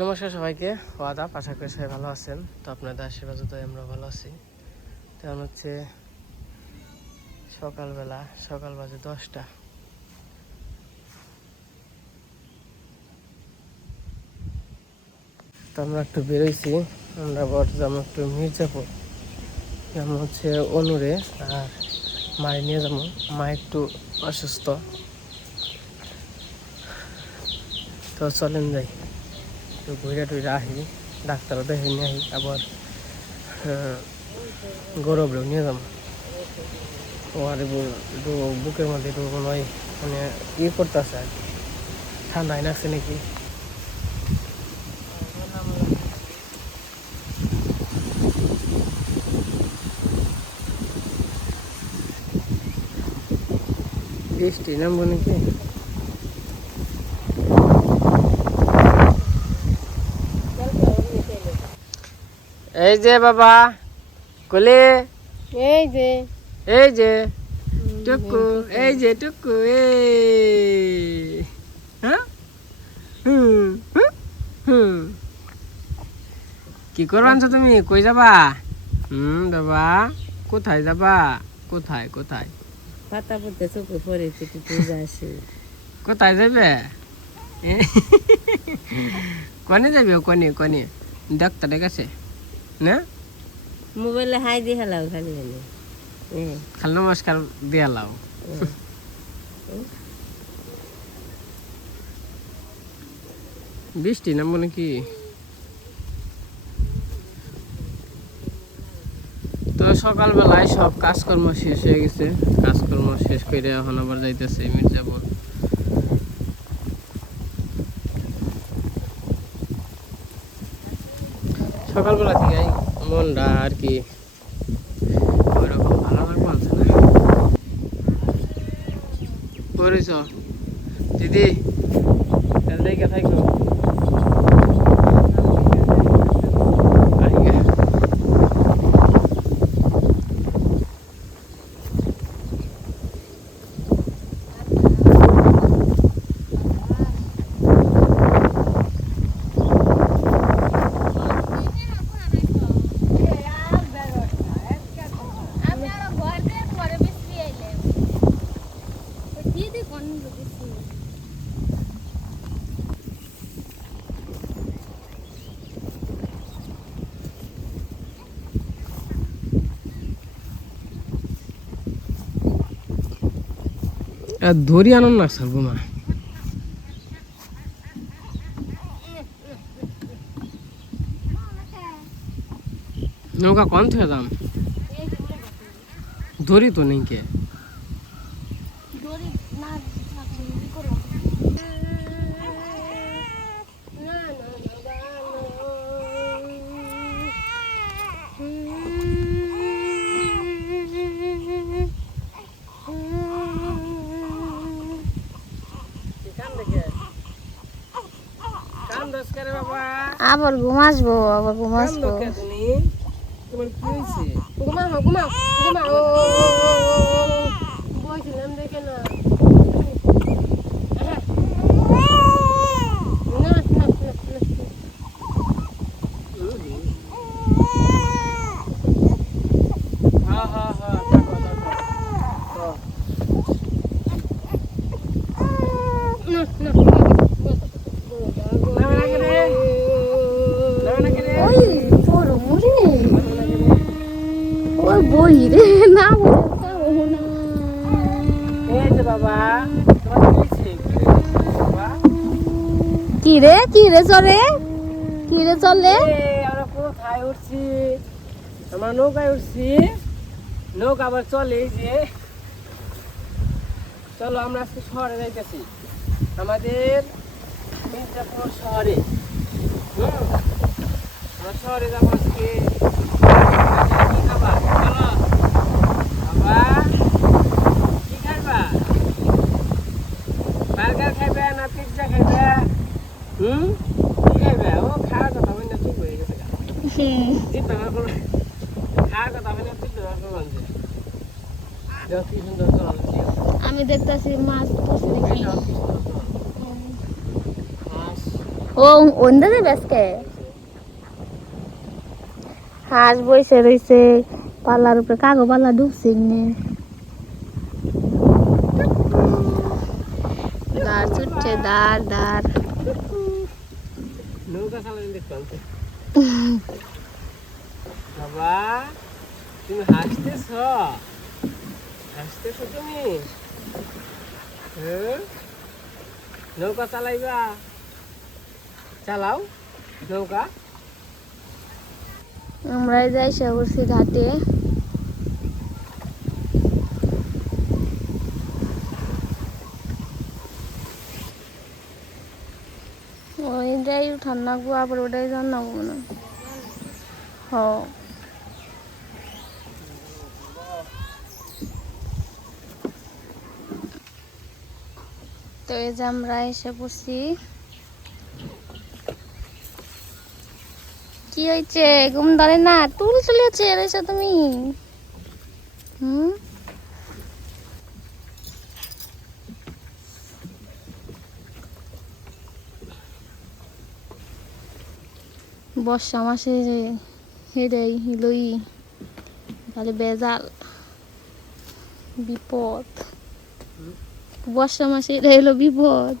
নমস্কার সবাইকে, আদাব। আশা করি সবাই ভালো আছেন। তো আপনাদের আশীর্বাদে তো আমরা ভালো আছি। তেমন হচ্ছে সকালবেলা, সকাল বাজে 10টা। তো আমরা একটু বেরোইছি, আমরা যাবো একটু মির্জাপুর, যেমন হচ্ছে অনুরে আর মায়ের নিয়ে যাবো। মা একটু অসুস্থ, তো চলেন যাই একটু ঘুরে টুরে আহি, ডাক্তারও দেখে নিয়ে আহি, আবার গৌরবরেও নিয়ে যাবো। আর একটু বুকের মধ্যে একটু মনে হয় মানে করতেছে আর কি, ঠান্ডা লাগছে নাকি। বৃষ্টি নামবো নাকি? এই যে বাবা কোলে, এই যে এই যে টুকু, এই যে টুকু, হ্যাঁ কি করবা আনছো তুমি? কই যাবা? বাবা কোথায় যাবা? কোথায় কোথায় পাতা পড়তে চোখে পড়েছে, একটু আসে। কোথায় যাবে? কনে যাবে? কনে কনে ডাক্তারের কাছে না? মোবাইলে হাই দিয়ে হেলাও খালি খালি খালি নমস্কার দিয়া লাও। বৃষ্টি নামবো নাকি? তো সকালবেলায় সব কাজকর্ম শেষ হয়ে গেছে, কাজকর্ম শেষ করে এখন আবার যাইতেছে মির্জাপুর। সকালবেলা থেকে মনটা আর কি ওইরকম ভালো লাগছে না। করেছ দিদি, দেখে থাকো। ধরি আনন্দ না স্যার বোমা নৌকা কম থেকে দাম ধরি তো নেই কে। আবার ঘুমাসবো, আবার ঘুমাসবো। ঘুমাও ঘুমাও ঘুমাও, বলছিলাম দেখে না। বইরে না কি রে কি রে চলে, কি রে চলে? আমরা কোথায় উঠছি? আমরা নৌকায় উঠছি, নৌকা আবার চলে। যে চলো আমরা আজকে শহরে যাইতেছি, আমাদের মির্জাপুর শহরে। আমরা শহরে যাবো আজকে। কি খাবা? চলো বাবা, কি খাইবা? বার্গার খাইবে না পিৎজা খাইবে? কি খাইবে? ও খাওয়ার কথা বলে চুপ হয়ে গেছে। খাওয়ার কথা বলে চুপ হয়ে কি সুন্দর চলছে। আমি দেখতেছি মাছ মাছ ও ওন্দে বেসকে হাঁস বইসে রয়েছে পাল্লার উপরে কাগো পাল্লা ডুবছে নে দাঁড় ছুটছে দাঁড় নৌকা চালানি দেখতাম বাবা তুমি হাসতেছো তুমি নৌকা চালাইবা চালাও নৌকা আমরা যাই সাগরসি ঘাটে ওইটাই ঠান্ডা গো আবার ওটাই জানা মনে হ তো এই যে আমরা এসে পড়ছি কি হয়েছে ঘুম ধরে না টুল চলেছে এসে তুমি বর্ষা মাসে হেডাই লই তাহলে বেজাল বিপদ বর্ষা মাসে এটা এলো বিপদ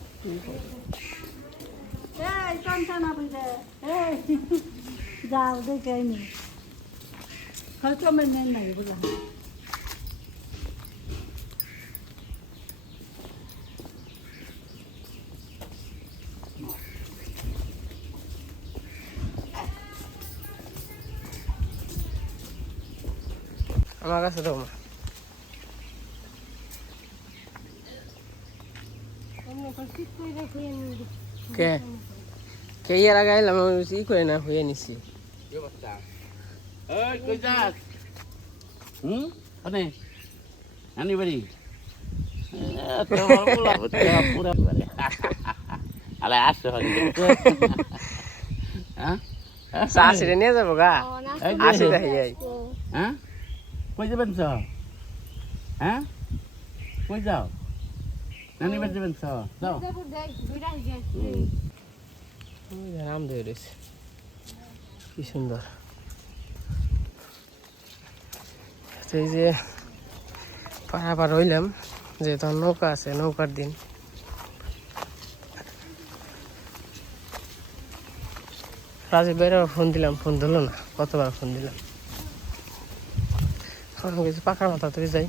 যাও দেখে নি খরচ মেনে নাই বুঝা আমার কাছে দাও মা কে কে এর আগে এলাম ই করে না হয়ে নিছি কই যাস ওনে anybody তোমার বলা পুরা করে আলে আসছে হল হ্যাঁ সাসিরে নিয়ে যাবো গা আসি তাই হ্যাঁ কই যাবেন তো হ্যাঁ কই যাও নানি বাড়ি যাবেন তো যাও নাম দিয়ে রয়েছে কি সুন্দর এই যে পারাবার হইলাম যে তখন নৌকা আছে নৌকার দিন রাজীব ভাইয়ের ফোন দিলাম ফোন ধরলো না কতবার ফোন দিলাম কিছু পাখার মাথা থেকে যাই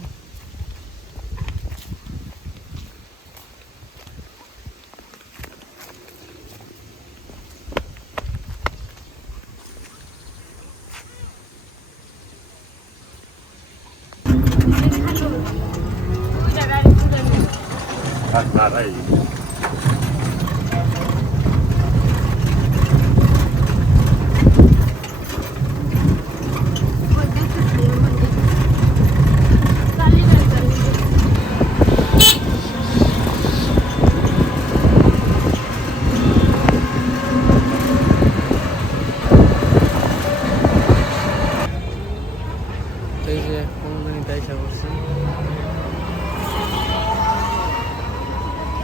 এই যে কোনদিন ইচ্ছা করছি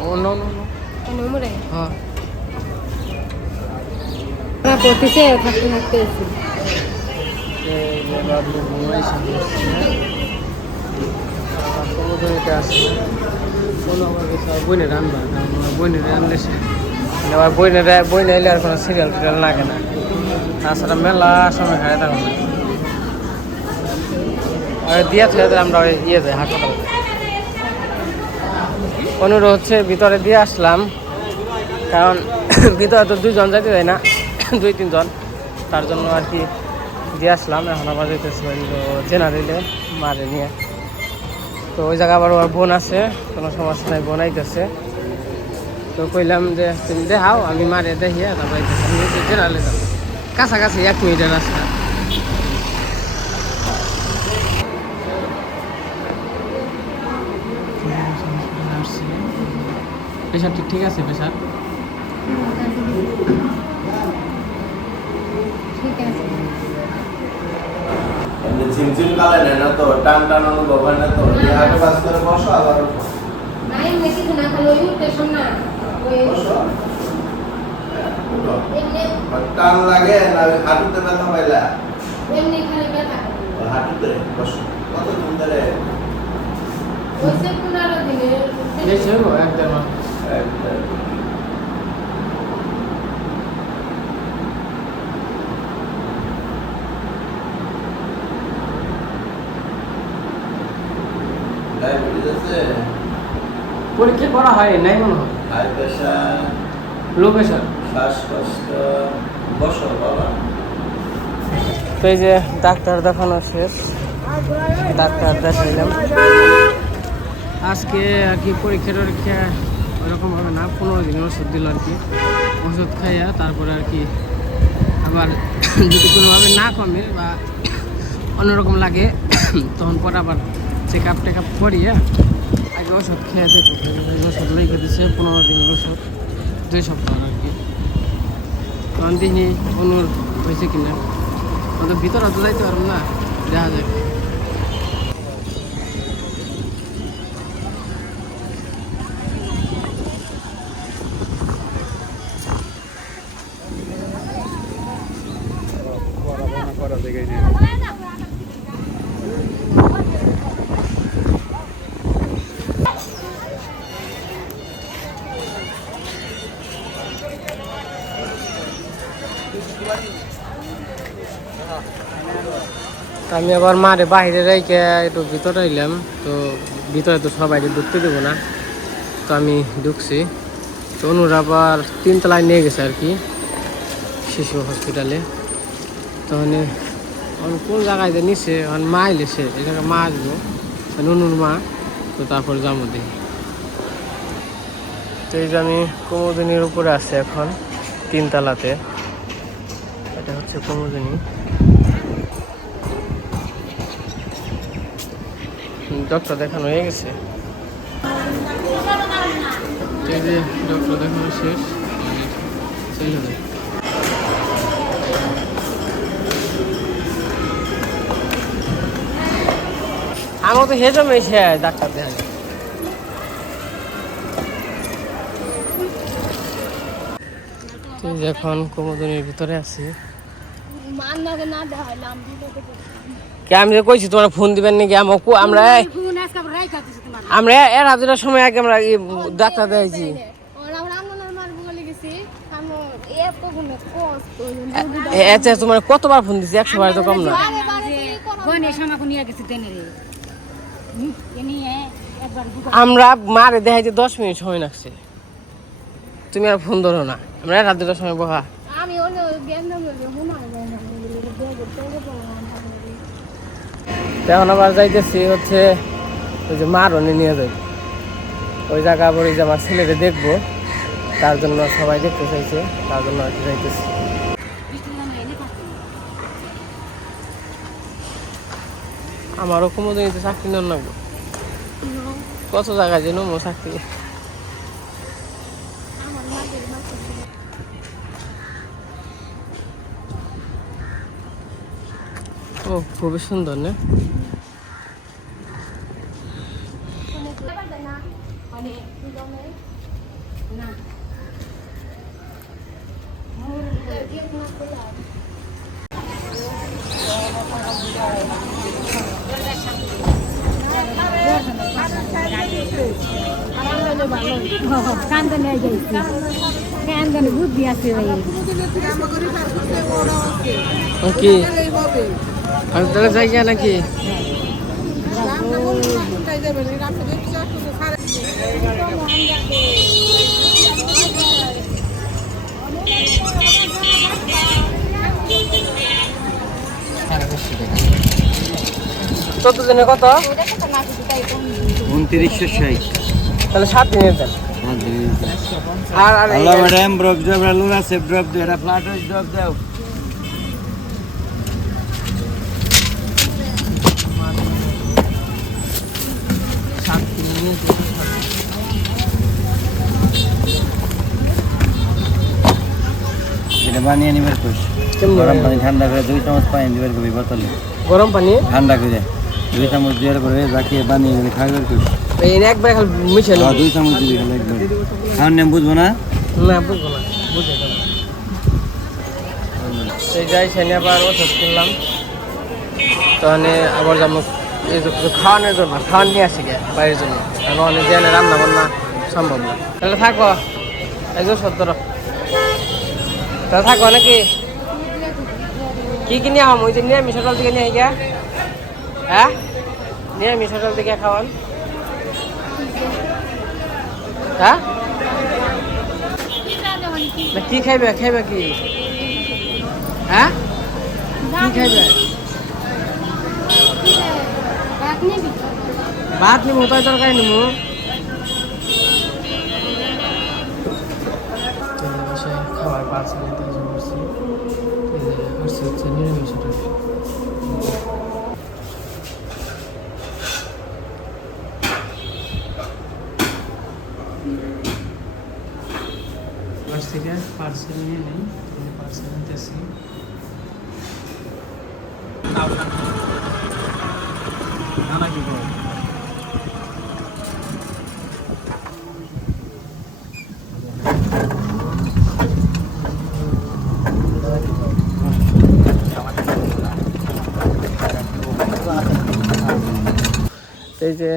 ও নো নো নো নম্বরে হ্যাঁ না পড়তেছে থাকতে থাকতে এসে এই যে বাবু ঘুমাই সামনে সমুদ্রতে আসছে কোনো আমার কাছে বইনে রান্না বইনে রান্না আবার বইনে এলে আর কোনো সিরিয়াল টিরিয়াল লাগে না তাছাড়া মেলা সময় খায় তখন আর দিয়া থেকে আমরা ওই ইয়ে যাই হাসপাতাল অনুরোধ হচ্ছে ভিতরে দিয়ে আসলাম কারণ ভিতরে তো দুইজন যাইতে যায় না দুই তিনজন তার জন্য আর কি দিয়ে আসলাম এখন আবার যেতেছিলাম জেনারেলে মারে নিয়ে তো ওই জায়গা আবার ওর বোন আছে কোনো সমস্যা নাই বোন আইতেছে তো কইলাম যে তুমি দেখাও আমি মারে দেখিয়ে তারপর আমি জেনারেলে যাবো কাছাকাছি 1 মিনিটের রাস্তা প্রেশার ঠিক আছে প্রেশার ঠিক আছে ঝিমঝিম কালে না তো টান টান অনুভব হয় না তো আগে বাস করে বসো আবার নাই বেশি না খালি ওই স্টেশন না ওই বসো টান লাগে না হাঁটুতে ব্যথা পাইলা এমনি খালি ব্যথা হাঁটুতে বসো কতক্ষণ ধরে ওইসব 15 দিনে বেশি হইব এক দেড় মাস ডায়াবেটিস আছে পরীক্ষা করা হয় নাই মনে হয় হাই প্রেশার লো প্রেশার শ্বাসকষ্ট বসো বাবা তো এই যে ডাক্তার দেখানো শেষ ডাক্তার দেখাইলাম আজকে আর কি পরীক্ষা টরীক্ষা ওইরকম হবে না 15 দিনের ওষুধ দিল আর কি ওষুধ খাইয়া তারপরে আর কি আবার যদি কোনোভাবে না কমে বা অন্যরকম লাগে তখন পরে আবার চেক আপ টেক আপ করিয়া আগে ওষুধ খেয়ে দেখো ওষুধ লেগে দিচ্ছে 15 দিনের ওষুধ 2 সপ্তাহ আর কি তখন দেখি অনুর হয়েছে কিনা আমাদের ভিতরে তো যাইতে পারবো না দেখা যাক আমি আবার মারে বাইরে রেখে একটু ভিতরে এলাম তো ভিতরে তো সবাই ঢুকতে দেবো না তো আমি ঢুকছি তো অনুর আবার 3 তলায় নিয়ে গেছে আর কি শিশু হসপিটালে তখন কোন জায়গায় যে নিছে মা এলেছে এই জায়গায় মা আসবো অনুর মা তো তারপর যাবো দেখি তো এই যে আমি কুমুদিনীর উপরে আছি এখন 3 তলাতে এটা হচ্ছে কুমুদিনী ডক্টর দেখানো হয়ে গেছে এই যে ডক্টর দেখানো শেষ চলে যায় আমার তো হেজম এসে ডাক্তার দেখানো এখন কুমুদিনীর ভিতরে আছি কে আমি যে কইছি তোমরা ফোন দিবেন নাকি আমরা আমরা এর হাজার সময় আগে আমরা ডাক্তার দেখাইছি আচ্ছা তোমার কতবার ফোন দিছি 100 বার তো কম না আমরা মারে দেখাইতে 10 মিনিট সময় লাগছে তুমি আর ফোন ধরো না আমরা রাত 2টার সময় বহা এখন আবার যাইতেছি হচ্ছে ওই যে মারনে নিয়ে যাই ওই জায়গা আবার ওই যে আমার ছেলেকে দেখবো তার জন্য সবাই দেখতে চাইছে তার জন্য আর কি যাইতেছি আমারও কুমুদিনীতে চাকরি নেন লাগবো কত জায়গায় যে নেবো চাকরি ও খুবই সুন্দর না কান্দনে বুদ্ধি আছে কি আমি তাহলে যাই গিয়া নাকি কত দিনে কত 2960 তাহলে 7 দিনের দেন আর আর হ্যালো ম্যাডাম ব্রক জব লুনা সেভ ড্রপ দে এটা ফ্ল্যাট হাউস ড্রপ দাও এটা বানিয়ে নিবার কোশ গরম পানি ঠান্ডা করে 2 চামচ পানি দিবার কবি বোতলে গরম পানি ঠান্ডা করে 2 চামচ দিয়ে করে রাখিয়ে বানিয়ে খাইবার কোশ এই একবার খালি মিশালি 2 চামচ দিবি একবার খাওয়ার নাম বুঝবো না না বুঝবো না বুঝে সেই যাই সেনে আবার ওষুধ কিনলাম তখন আবার যাবো এই যে কিছু খাওয়ানোর জন্য খাওয়ান নিয়ে আসি গে বাইরের জন্য কারণ অনেক জানে রান্না বান্না সম্ভব না তাহলে থাকো এই যে 17 তাহলে থাকো নাকি কি কিনে আম ওই যে নিরামিষ হোটেল থেকে নিয়ে গিয়া হ্যাঁ নিরামিষ হোটেল থেকে খাওয়ান হ্যাঁ না কি খাইবে খাইবে কি হ্যাঁ কি খাইবে ভাত নিমু তাই তরকারি নিমু খাবার পার্সেল নিতে করছি হচ্ছে নিরামিষ হোটেল থেকে পার্সেল নিয়ে নেই পার্সেল নিতেছি কি করবো এই যে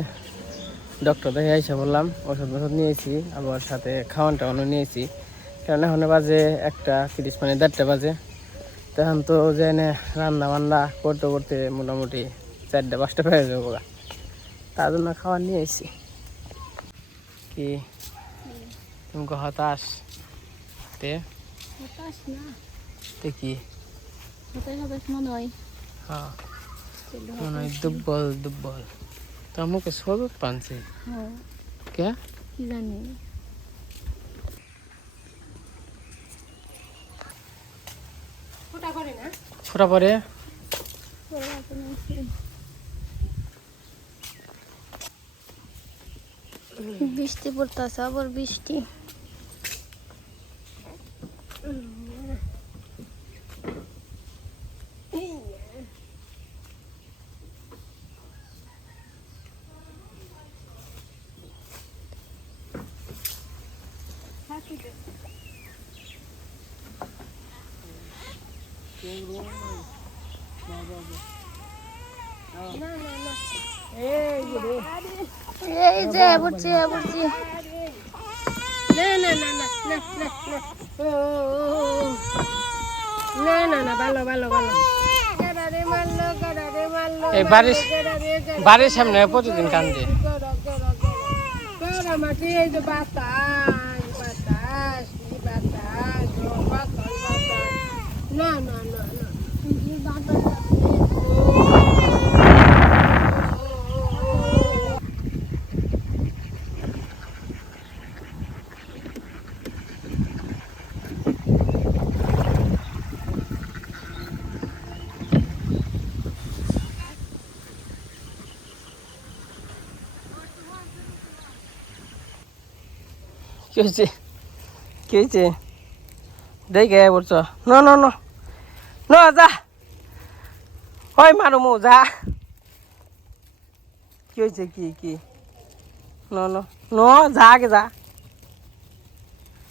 ডক্টর দেখে এসে বললাম ওষুধ নিয়েছি আবার সাথে খাওয়ান টাওয়ানো নিয়েছি কারণ এখন বাজে 1:30 মানে 1:30 বাজে তখন তো যে রান্না বান্না করতে করতে মোটামুটি 4-5টা বেজে যাবো তার জন্য খাবার নিয়ে এসেছি কি তুমি হতাশ তে কি হ্যাঁ মনে হয় দুর্বল তো আমাকে সরুত পানছে কে কি জানি ফোটা পরে বৃষ্টি পড়তেছে আবার বৃষ্টি এই যে বুঝছি না ভালো এই বাড়ির সামনে প্রতিদিন কান্দে এই যে বাতাস না কি হয়েছে দেখে বলছো ন যা ওই মারুমু যা কি হয়েছে কি ন যা আগে যা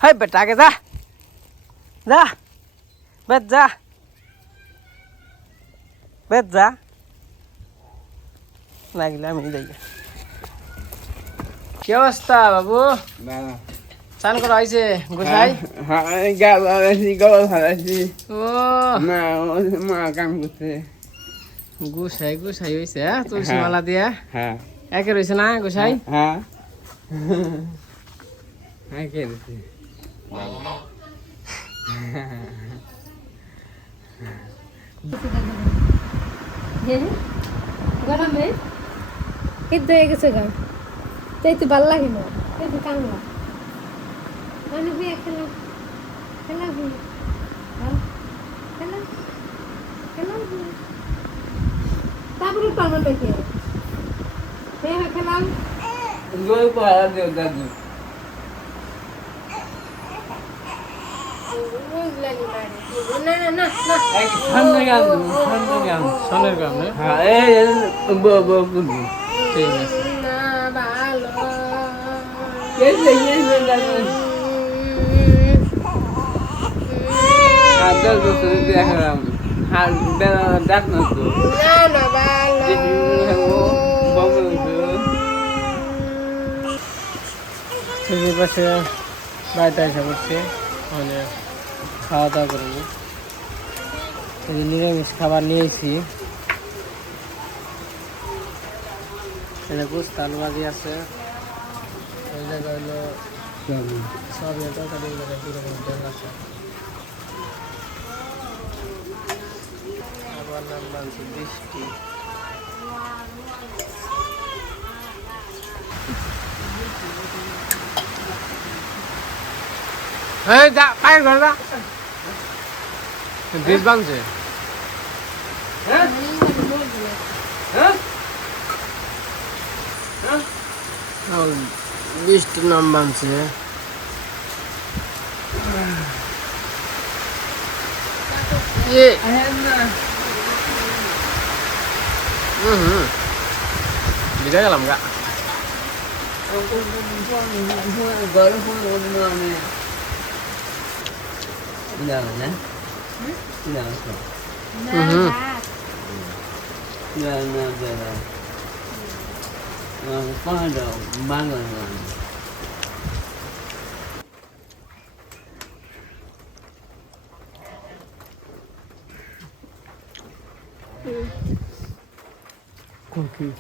হাই বেটা আগে যা বেদ যা লাগলে আমি যাই কি অবস্থা বাবু চান করা হয়েছে গোসাই ও কাম করছে গোসাই হয়েছে তুলসী মালা দিয়া একে রয়েছে না গোসাই গরমে ঈদ হয়ে গেছে গা তাই তো ভালো লাগে না তাই তো কাংলা মানে বিয়ে খেলা তারপরে পালন দেখে খেলাম দাদু সনের গান ঠিক আছে 10 বছর দেখলাম আর দেখ না তো না না ভালো সেই পাশে বাড়িতে এসে করছে মানে খাওয়া দাওয়া করিনি এই যে নিরামিষ খাবার নিয়েছি এটা গোস্ত আলু ভাজি আছে এই জায়গায় হলো সবই তরকারি দুই রকম তেল আছে আবার নাম বানছি বৃষ্টি এই যা পায়ের ঘর যা বীজ বানছে হ্যাঁ হ্যাঁ বৃষ্টির নাম বানছে বুঝা গেলাম গা Cookie.